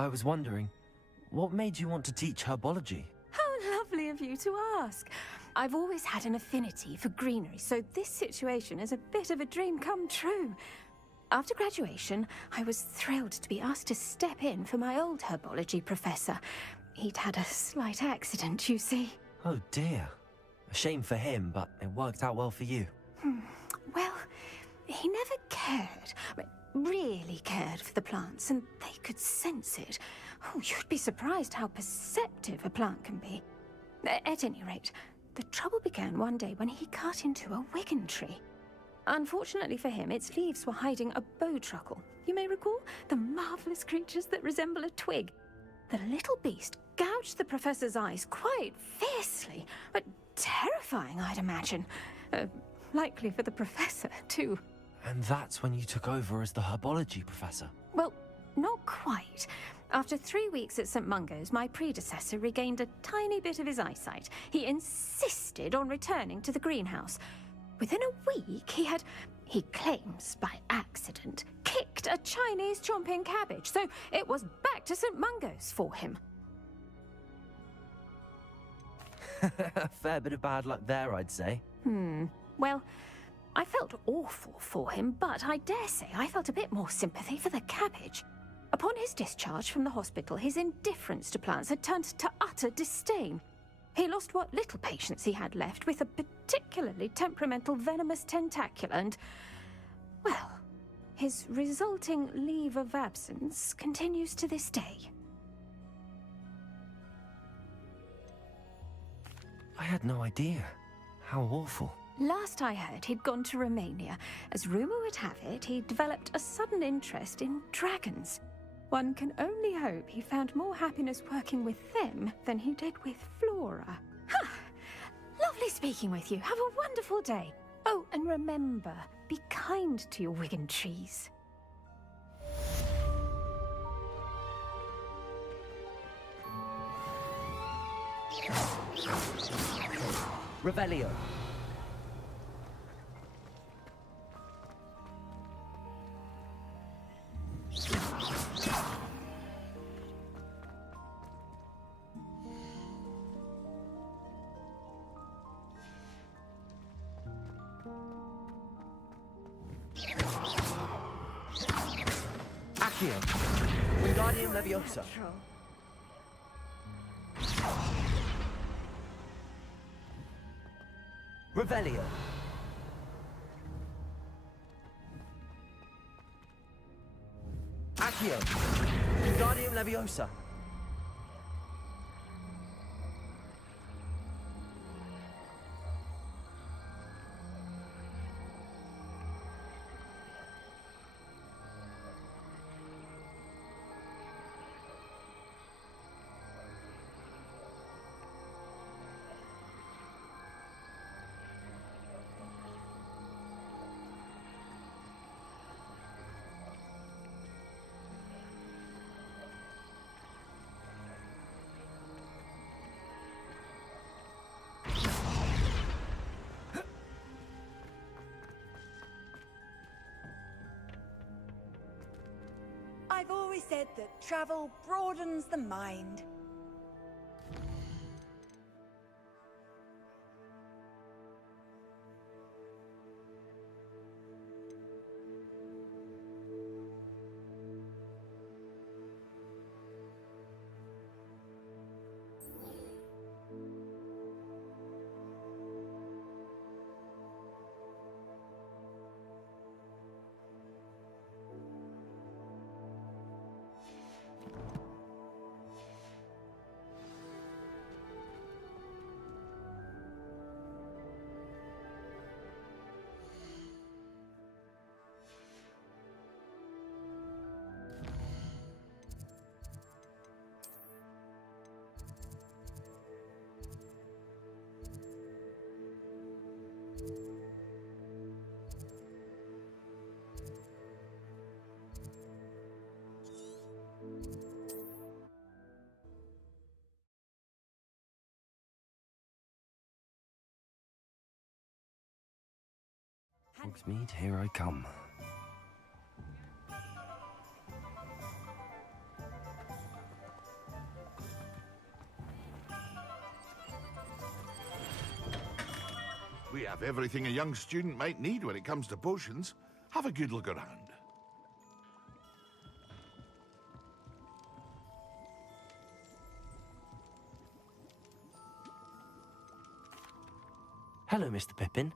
I was wondering, what made you want to teach herbology? How lovely of you to ask. I've always had an affinity for greenery, so this situation is a bit of a dream come true. After graduation, I was thrilled to be asked to step in for my old herbology professor. He'd had a slight accident, you see. Oh dear. A shame for him, but it worked out well for you. Well, he never cared, really cared for the plants, and they could sense it. Oh, you'd be surprised how perceptive a plant can be. At any rate, the trouble began one day when he cut into a wigan tree. Unfortunately for him, its leaves were hiding a bowtruckle. You may recall the marvelous creatures that resemble a twig. The little beast gouged the professor's eyes quite fiercely, but terrifying, I'd imagine. Likely for the professor, too. And that's when you took over as the herbology professor? Well, not quite. After 3 weeks at St. Mungo's, my predecessor regained a tiny bit of his eyesight. He insisted on returning to the greenhouse. Within a week, he claims by accident, kicked a Chinese chomping cabbage, so it was back to St. Mungo's for him. A fair bit of bad luck there, I'd say. Well, I felt awful for him, but I dare say I felt a bit more sympathy for the cabbage. Upon his discharge from the hospital, his indifference to plants had turned to utter disdain. He lost what little patience he had left with a particularly temperamental venomous tentacula and, well, his resulting leave of absence continues to this day. I had no idea. How awful. Last I heard, he'd gone to Romania. As rumor would have it, he developed a sudden interest in dragons. One can only hope he found more happiness working with them than he did with Flora. Lovely speaking with you. Have a wonderful day. Oh, and remember, be kind to your wigan trees. Revelio. Accio. Wingardium Leviosa. Revelio. Accio. Wingardium Leviosa. I've always said that travel broadens the mind. Hogsmeade, here I come. have everything a young student might need when it comes to potions. Have a good look around. Hello, Mr. Pippin.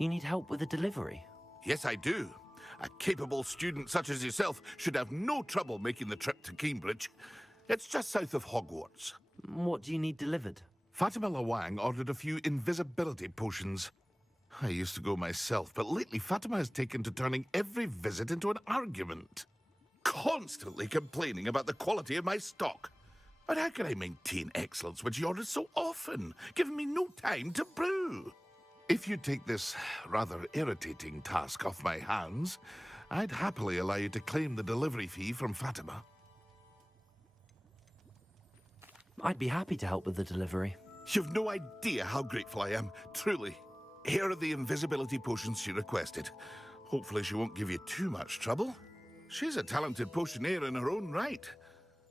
You need help with a delivery? Yes, I do. A capable student such as yourself should have no trouble making the trip to Cambridge. It's just south of Hogwarts. What do you need delivered? Fatima Lawang ordered a few invisibility potions. I used to go myself, but lately Fatima has taken to turning every visit into an argument. Constantly complaining about the quality of my stock. But how can I maintain excellence when she orders so often, giving me no time to brew? If you take this rather irritating task off my hands, I'd happily allow you to claim the delivery fee from Fatima. I'd be happy to help with the delivery. You've no idea how grateful I am, truly. Here are the invisibility potions she requested. Hopefully she won't give you too much trouble. She's a talented potioneer in her own right.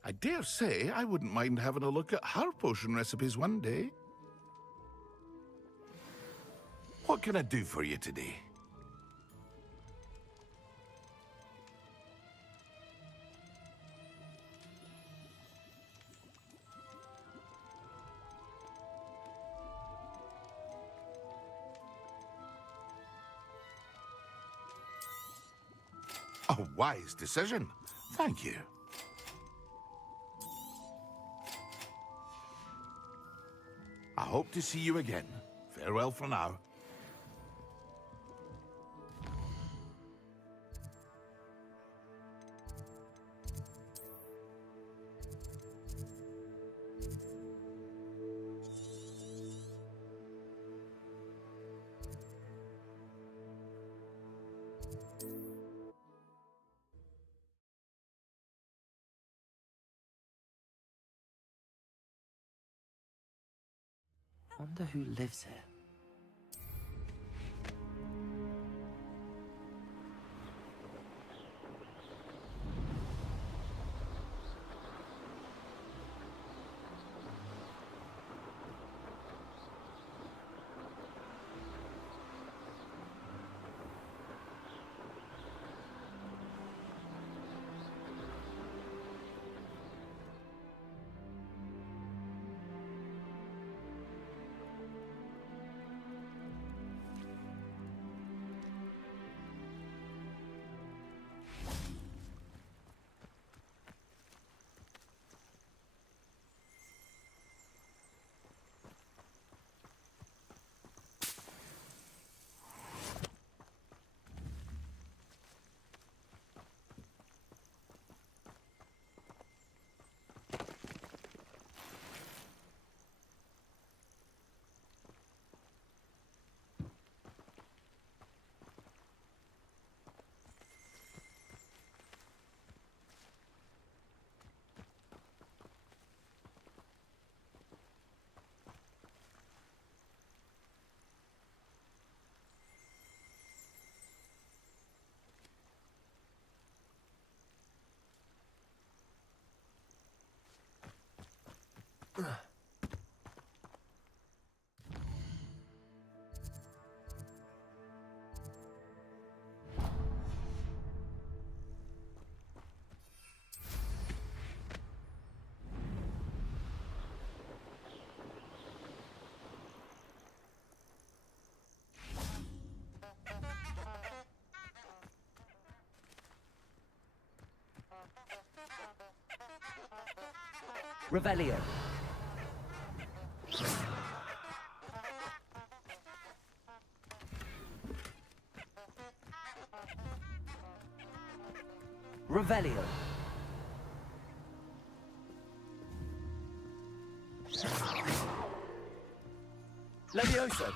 I dare say I wouldn't mind having a look at her potion recipes one day. What can I do for you today? A wise decision. Thank you. I hope to see you again. Farewell for now. Wonder who lives here. Revelio. Revelio. Levioso.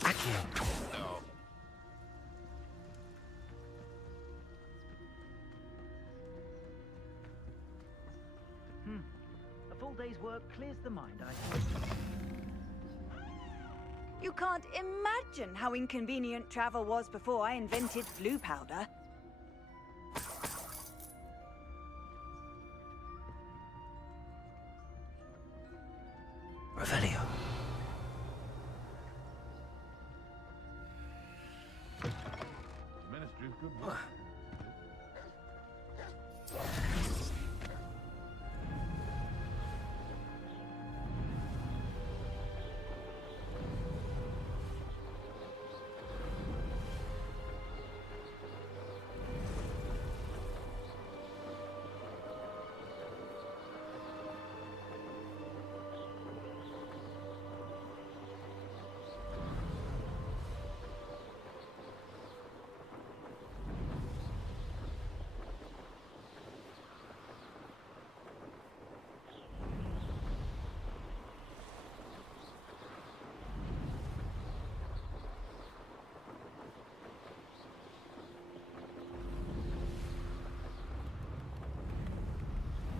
Accio. A full day's work clears the mind, I think. You can't imagine how inconvenient travel was before I invented blue powder. Revelio.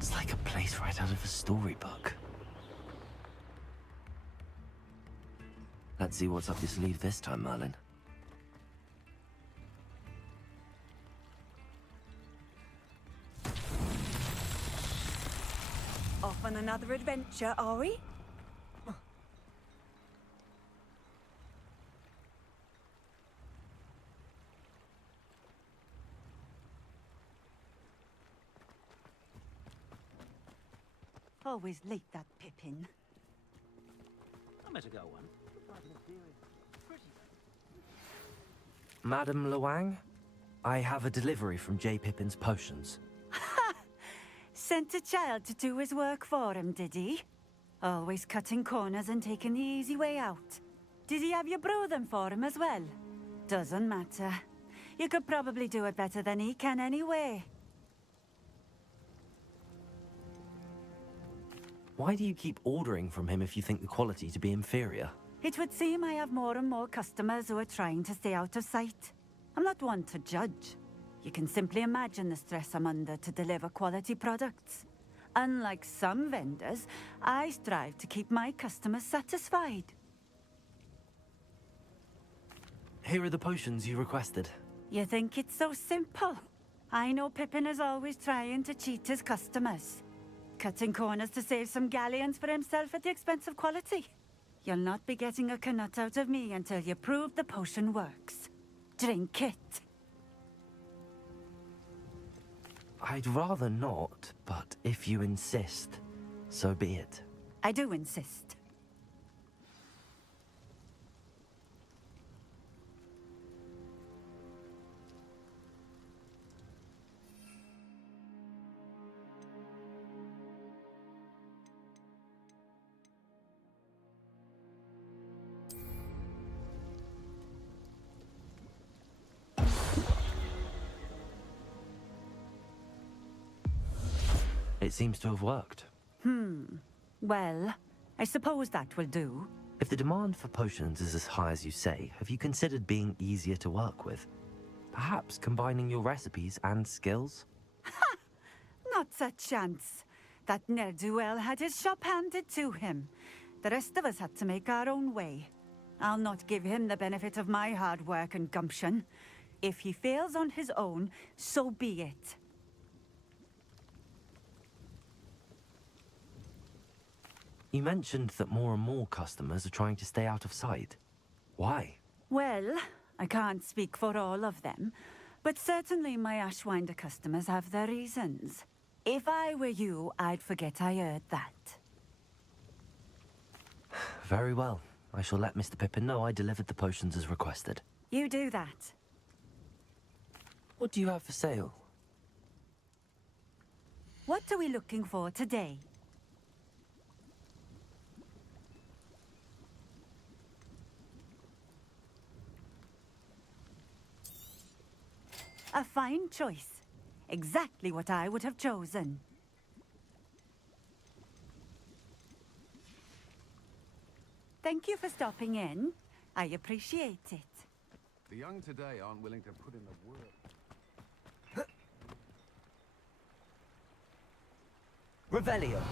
It's like a place right out of a storybook. Let's see what's up your sleeve this time, Merlin. Off on another adventure, are we? Always late, that Pippin. I met a girl once. Madame Luang, I have a delivery from J. Pippin's potions. Sent a child to do his work for him, did he? Always cutting corners and taking the easy way out. Did he have you brew them for him as well? Doesn't matter. You could probably do it better than he can anyway. Why do you keep ordering from him if you think the quality to be inferior? It would seem I have more and more customers who are trying to stay out of sight. I'm not one to judge. You can simply imagine the stress I'm under to deliver quality products. Unlike some vendors, I strive to keep my customers satisfied. Here are the potions you requested. You think it's so simple? I know Pippin is always trying to cheat his customers. Cutting corners to save some galleons for himself at the expense of quality. You'll not be getting a canut out of me until you prove the potion works. Drink it. I'd rather not, but if you insist, so be it. I do insist. It seems to have worked. Well, I suppose that will do. If the demand for potions is as high as you say, have you considered being easier to work with? Perhaps combining your recipes and skills? Not a chance. That ne'er-do-well had his shop handed to him. The rest of us had to make our own way. I'll not give him the benefit of my hard work and gumption. If he fails on his own, so be it. You mentioned that more and more customers are trying to stay out of sight. Why? Well, I can't speak for all of them, but certainly my Ashwinder customers have their reasons. If I were you, I'd forget I heard that. Very well. I shall let Mr. Pippin know I delivered the potions as requested. You do that. What do you have for sale? What are we looking for today? A fine choice. Exactly what I would have chosen. Thank you for stopping in. I appreciate it. The young today aren't willing to put in the work. Revelio.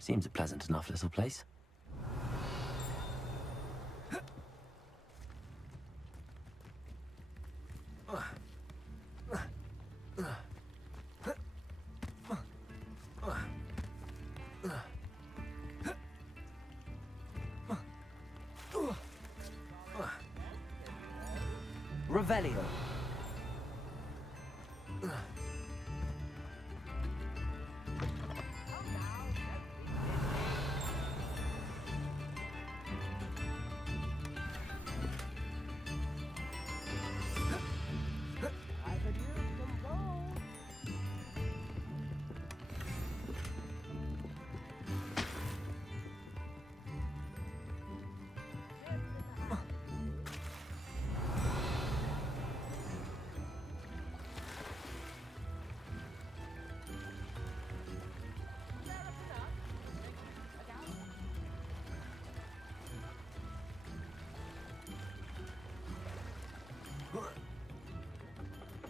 Seems a pleasant enough little place. Revelio.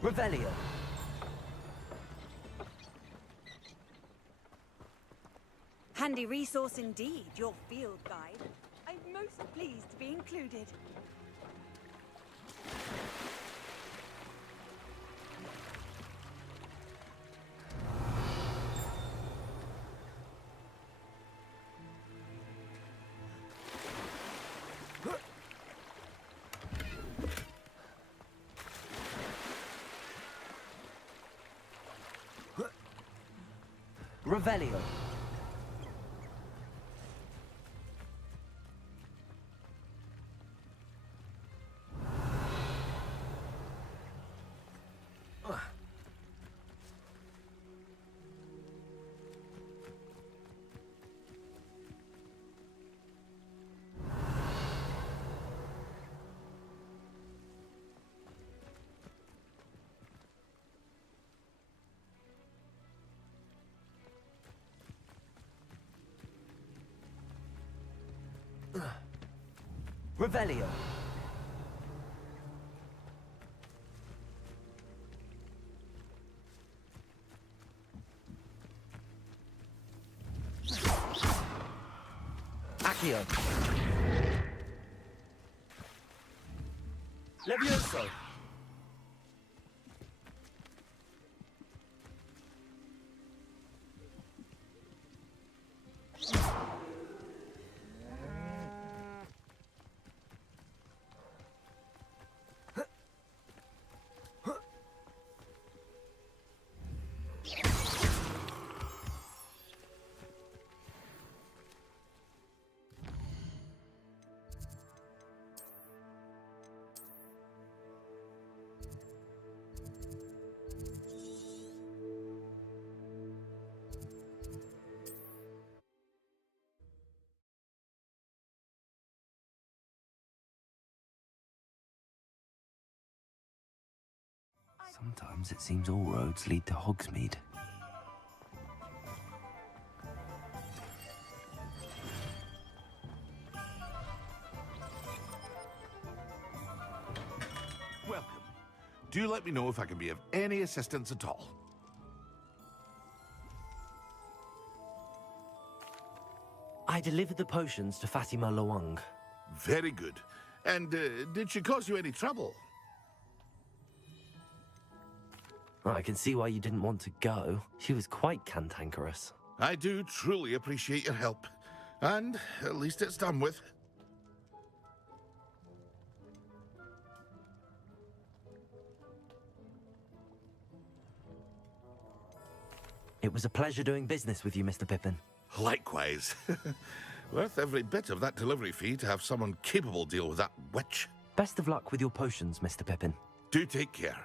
Revelio. Handy resource indeed, your field guide. I'm most pleased to be included. Revelio. Revelio. Accio. Levioso. Sometimes it seems all roads lead to Hogsmeade. Welcome. Do let me know if I can be of any assistance at all. I delivered the potions to Fatima Loang. Very good. And did she cause you any trouble? I can see why you didn't want to go. She was quite cantankerous. I do truly appreciate your help. And at least it's done with. It was a pleasure doing business with you, Mr. Pippin. Likewise. Worth every bit of that delivery fee to have someone capable deal with that witch. Best of luck with your potions, Mr. Pippin. Do take care.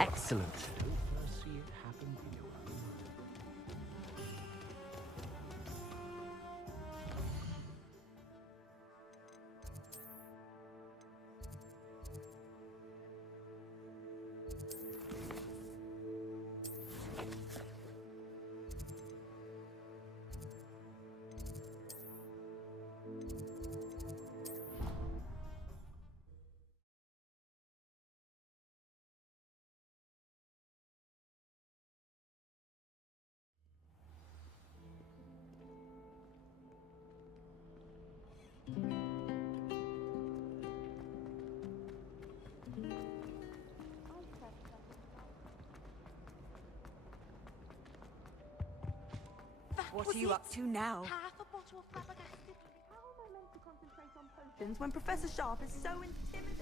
Excellent. What are you up to now? Half a bottle of flabbergasted. How am I meant to concentrate on potions when Professor Sharp is so intimidating?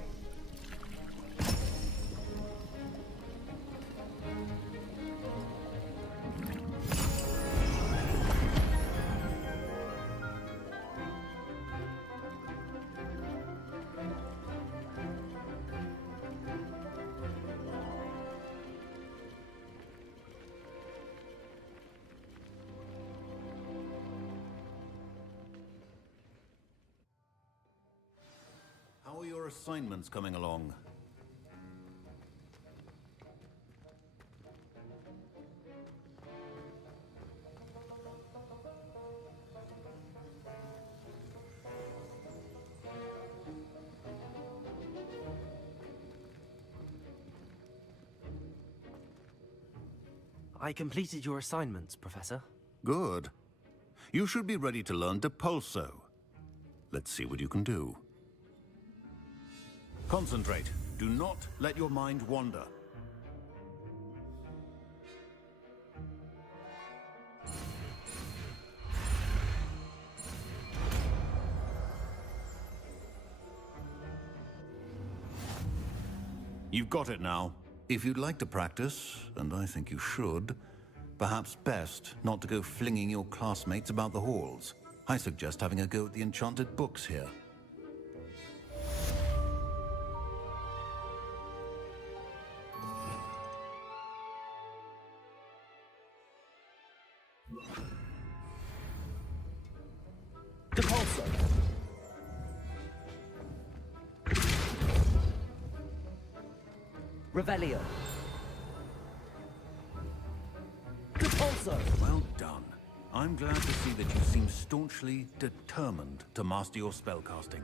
How are your assignments coming along? I completed your assignments, Professor. Good. You should be ready to learn Depulso. Let's see what you can do. Concentrate. Do not let your mind wander. You've got it now. If you'd like to practice, and I think you should, perhaps best not to go flinging your classmates about the halls. I suggest having a go at the enchanted books here. Depulso! Revelio! Depulso! Well done. I'm glad to see that you seem staunchly determined to master your spellcasting.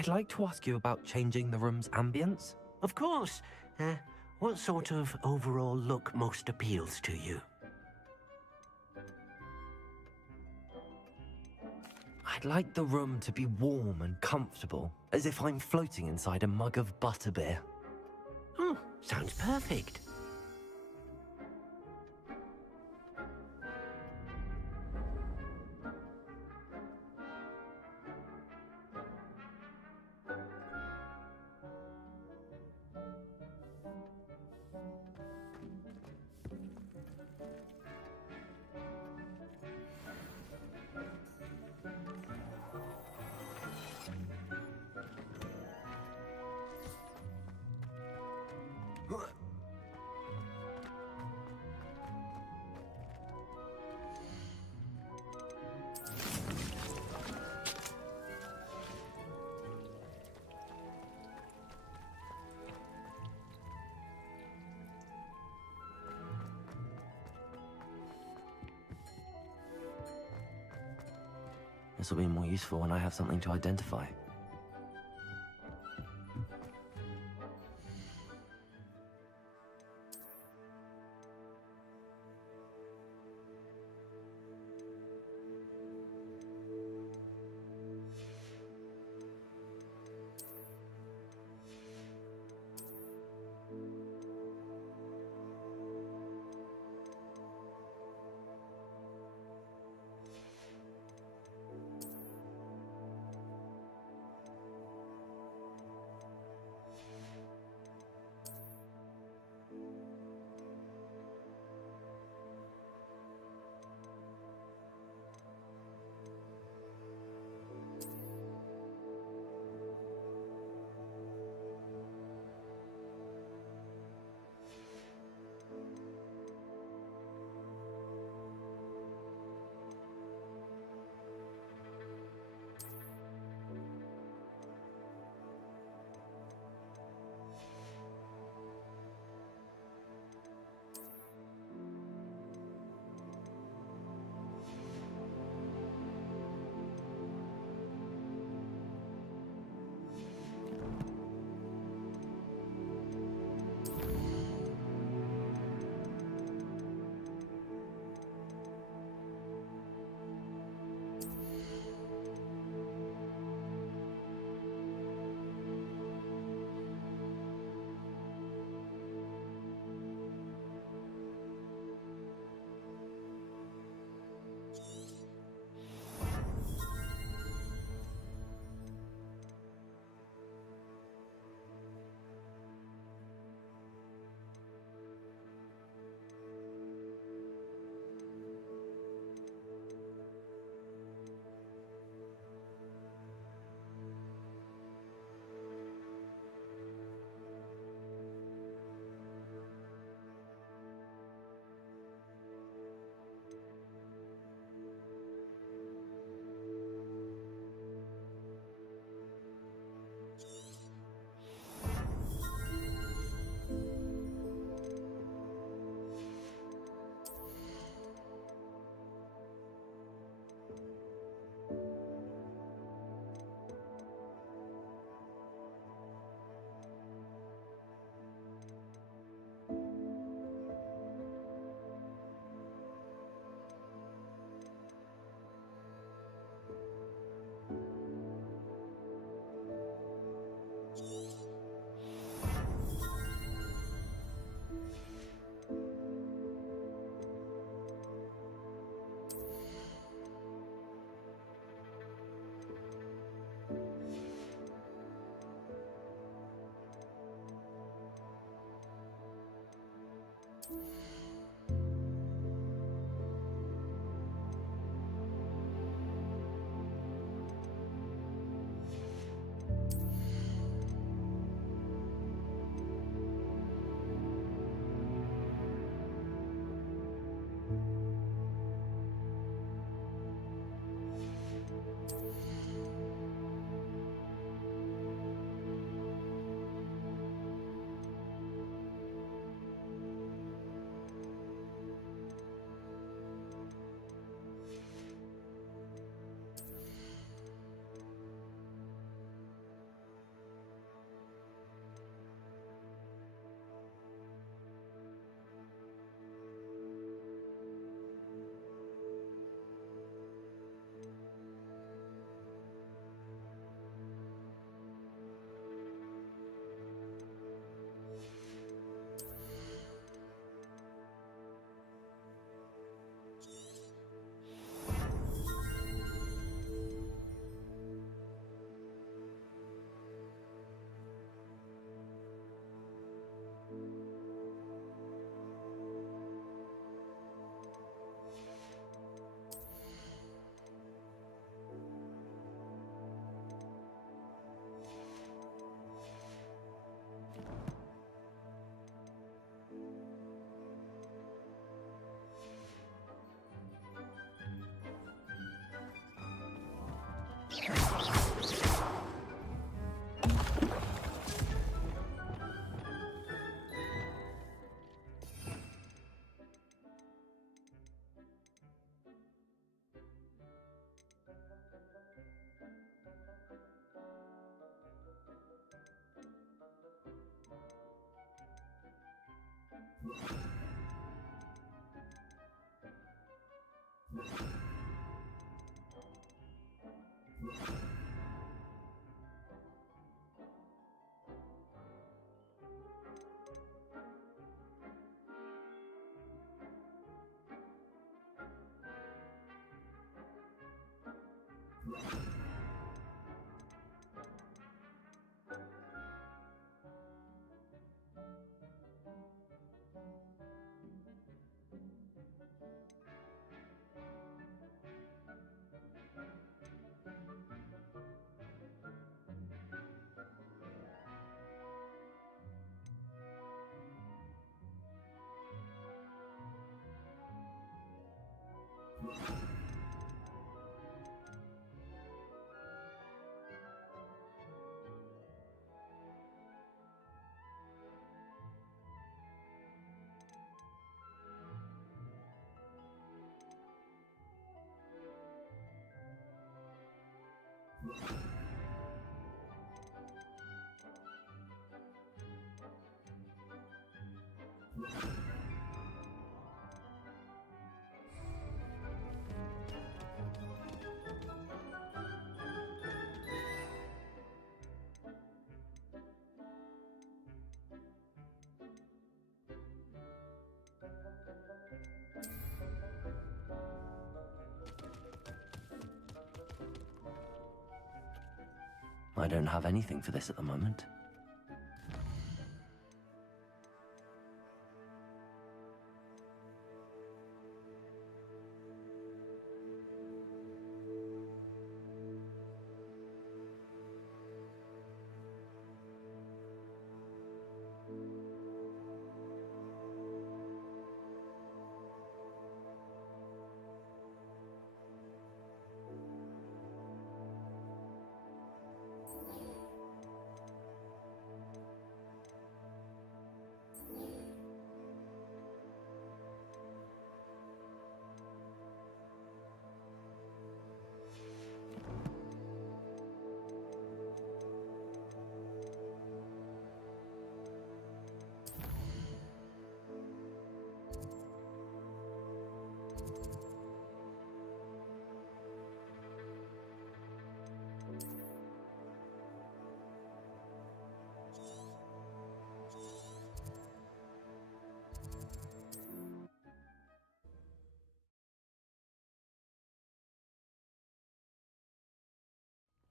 I'd like to ask you about changing the room's ambience. Of course. What sort of overall look most appeals to you? I'd like the room to be warm and comfortable, as if I'm floating inside a mug of butterbeer. Oh, sounds perfect. This will be more useful when I have something to identify. I don't have anything for this at the moment.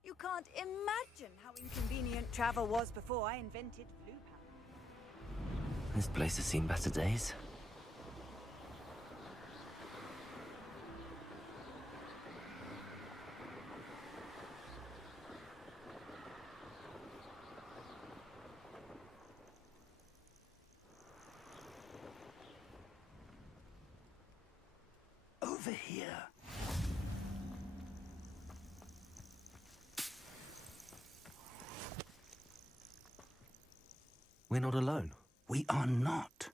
You can't imagine how inconvenient travel was before I invented blue power. This place has seen better days. Over here. We're not alone. We are not.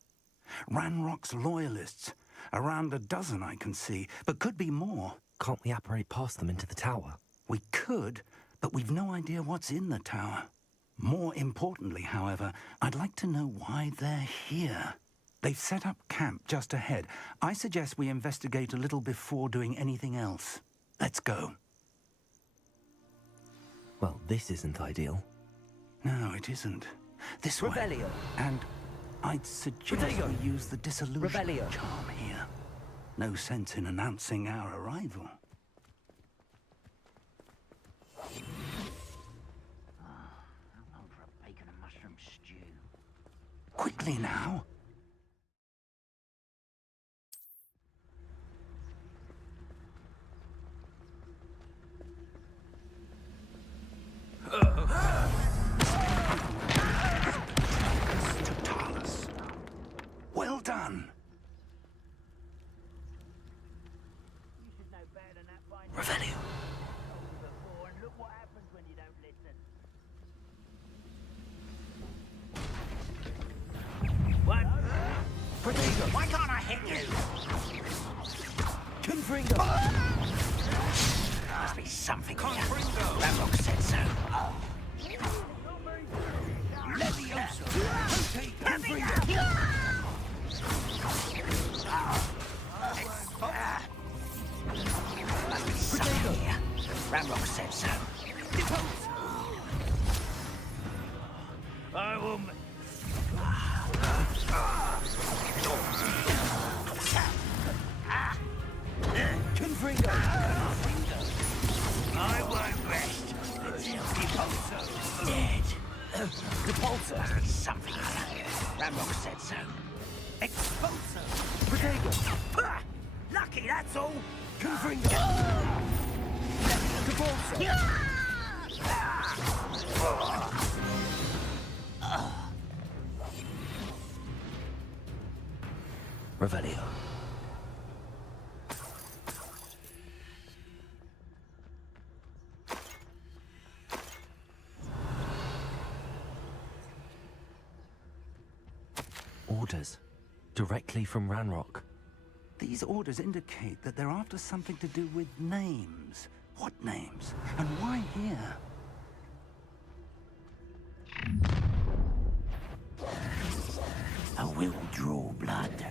Ranrock's loyalists. Around a dozen I can see, but could be more. Can't we apparate past them into the tower? We could, but we've no idea what's in the tower. More importantly, however, I'd like to know why they're here. They've set up camp just ahead. I suggest we investigate a little before doing anything else. Let's go. Well, this isn't ideal. No, it isn't. This way. Revelio. And I'd suggest Protego. we use the disillusion Revelio. charm here. No sense in announcing our arrival. I'm over a bacon and mushroom stew. Quickly now. Well done. You should know better than that by now. Revelio. Told you before, and look what happens when you don't listen. What? Protego. Why can't I hit you? Confringo. Must be something here. Ranrock said so. Levioso. Rotate. Confringo. Lucky, that's all. Revelio. Orders. Directly from Ranrock. These orders indicate that they're after something to do with names. What names? And why here? I will draw blood.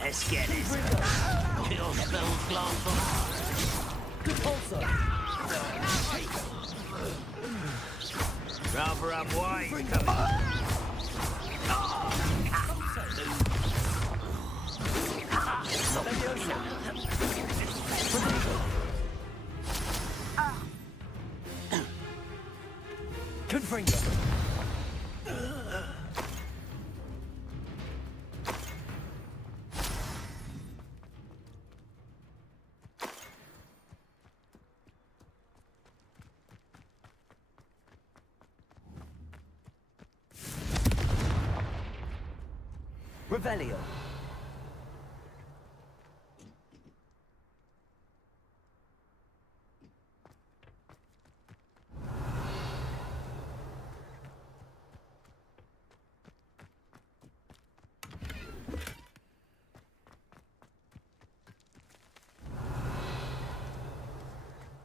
Let's get it. Kill spells glance on. Good pulsar. Rather up wide. Come on. Confringo. Revelio.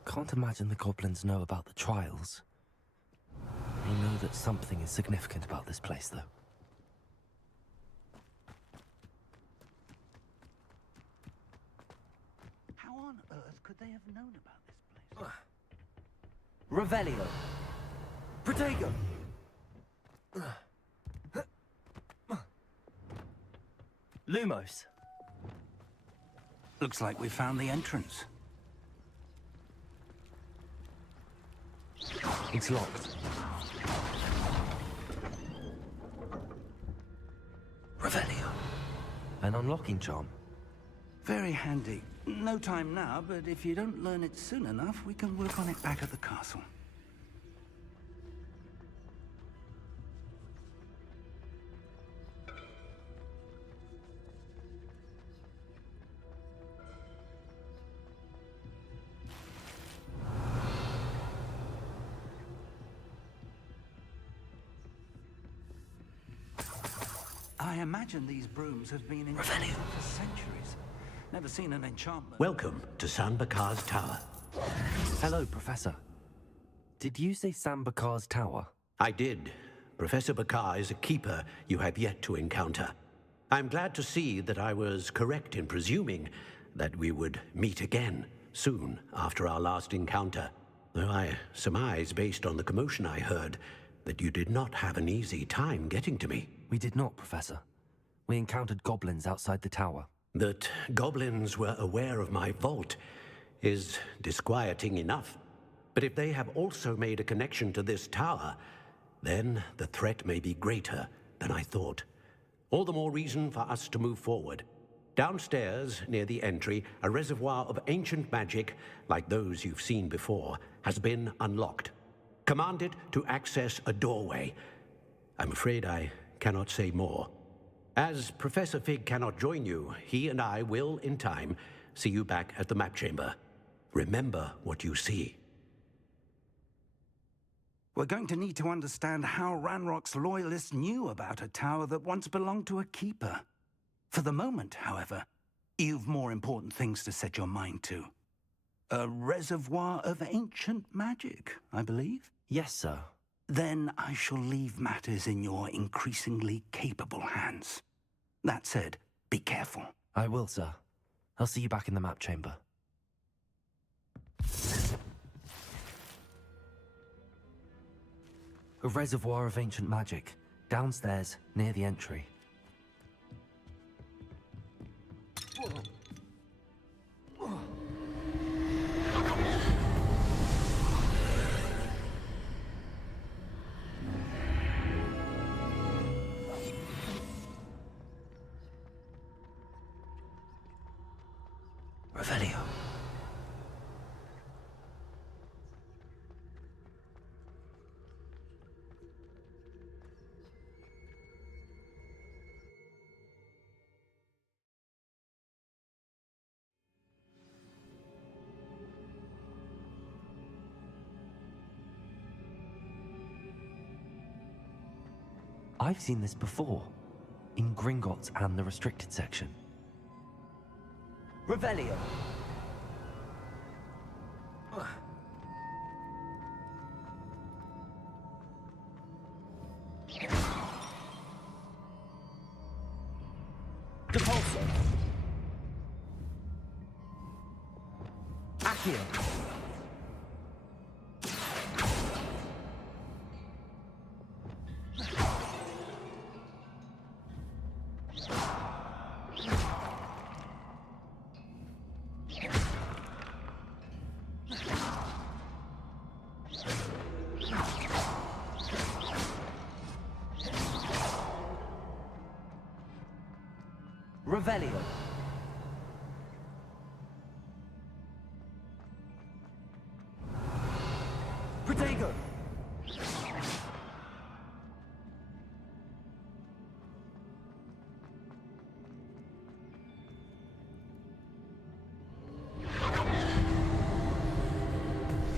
Can't imagine the goblins know about the trials. They know that something is significant about this place, though. How on earth could they have known about this place? Revelio. Protego. Lumos. Looks like we found the entrance. It's locked. Revelio. An unlocking charm. Very handy. No time now, but if you don't learn it soon enough, we can work on it back at the castle. I imagine these brooms have been in use for centuries. Never seen an enchantment. Welcome to San Bakar's Tower. Hello, Professor. Did you say Sam Bakar's tower? I did. Professor Bakar is a keeper you have yet to encounter. I'm glad to see that I was correct in presuming that we would meet again soon after our last encounter. Though I surmise, based on the commotion I heard, that you did not have an easy time getting to me. We did not, Professor. We encountered goblins outside the tower. That goblins were aware of my vault is disquieting enough. But if they have also made a connection to this tower, then the threat may be greater than I thought. All the more reason for us to move forward. Downstairs, near the entry, a reservoir of ancient magic, like those you've seen before, has been unlocked. Command it to access a doorway. I'm afraid I cannot say more. As Professor Fig cannot join you, he and I will, in time, see you back at the map chamber. Remember what you see. We're going to need to understand how Ranrock's loyalists knew about a tower that once belonged to a keeper. For the moment, however, you've more important things to set your mind to. A reservoir of ancient magic, I believe? Yes, sir. Then I shall leave matters in your increasingly capable hands. That said, be careful. I will, sir. I'll see you back in the map chamber. A reservoir of ancient magic, downstairs, near the entry. I've seen this before, in Gringotts and the restricted section. Revelio. Depulso. Accio. Revelio. Protego.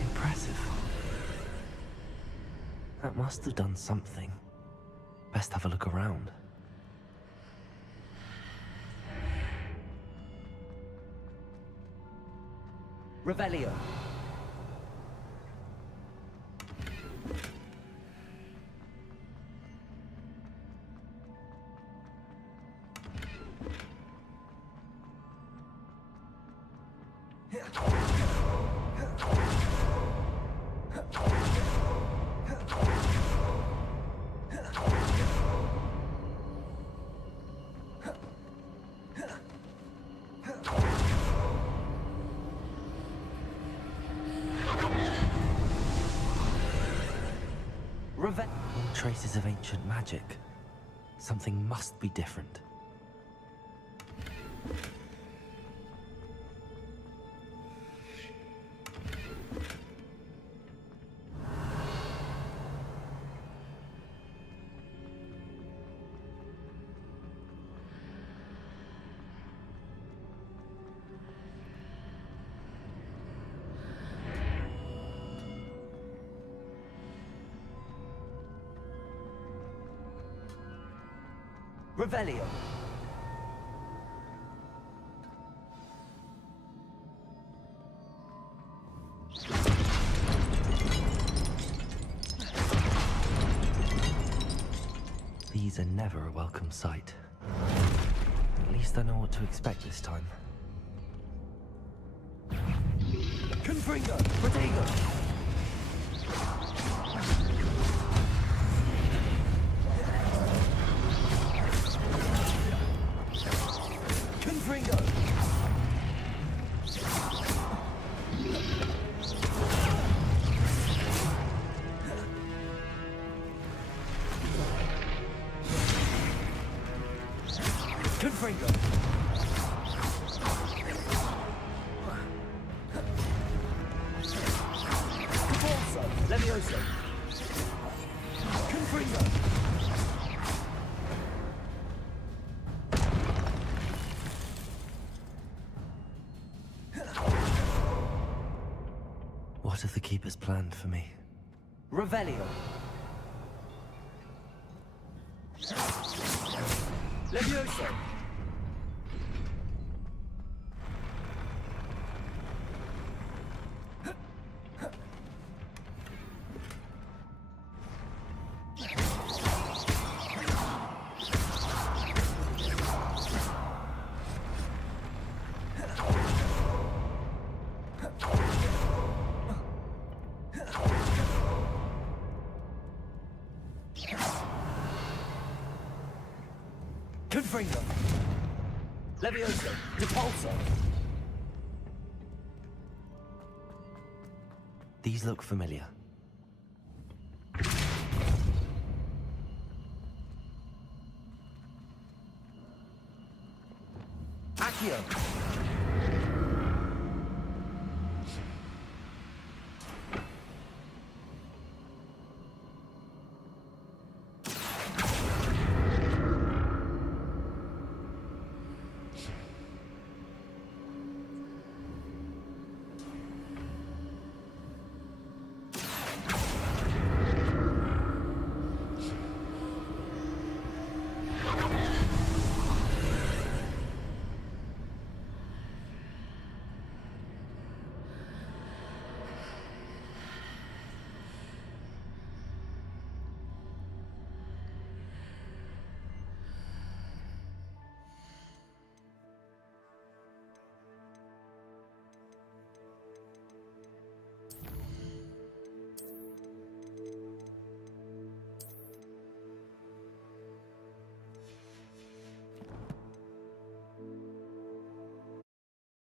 Impressive. That must have done something. Best have a look around. Revelio. All traces of ancient magic. Something must be different. Revelio. These are never a welcome sight. At least I know what to expect this time. Confringo. Protego. Confringo. Confringo. Depulso. Levioso. Confringo. What have the Keepers planned for me? Revelio. Levioso. Confringo. Levioso. Depulso. These look familiar. Accio.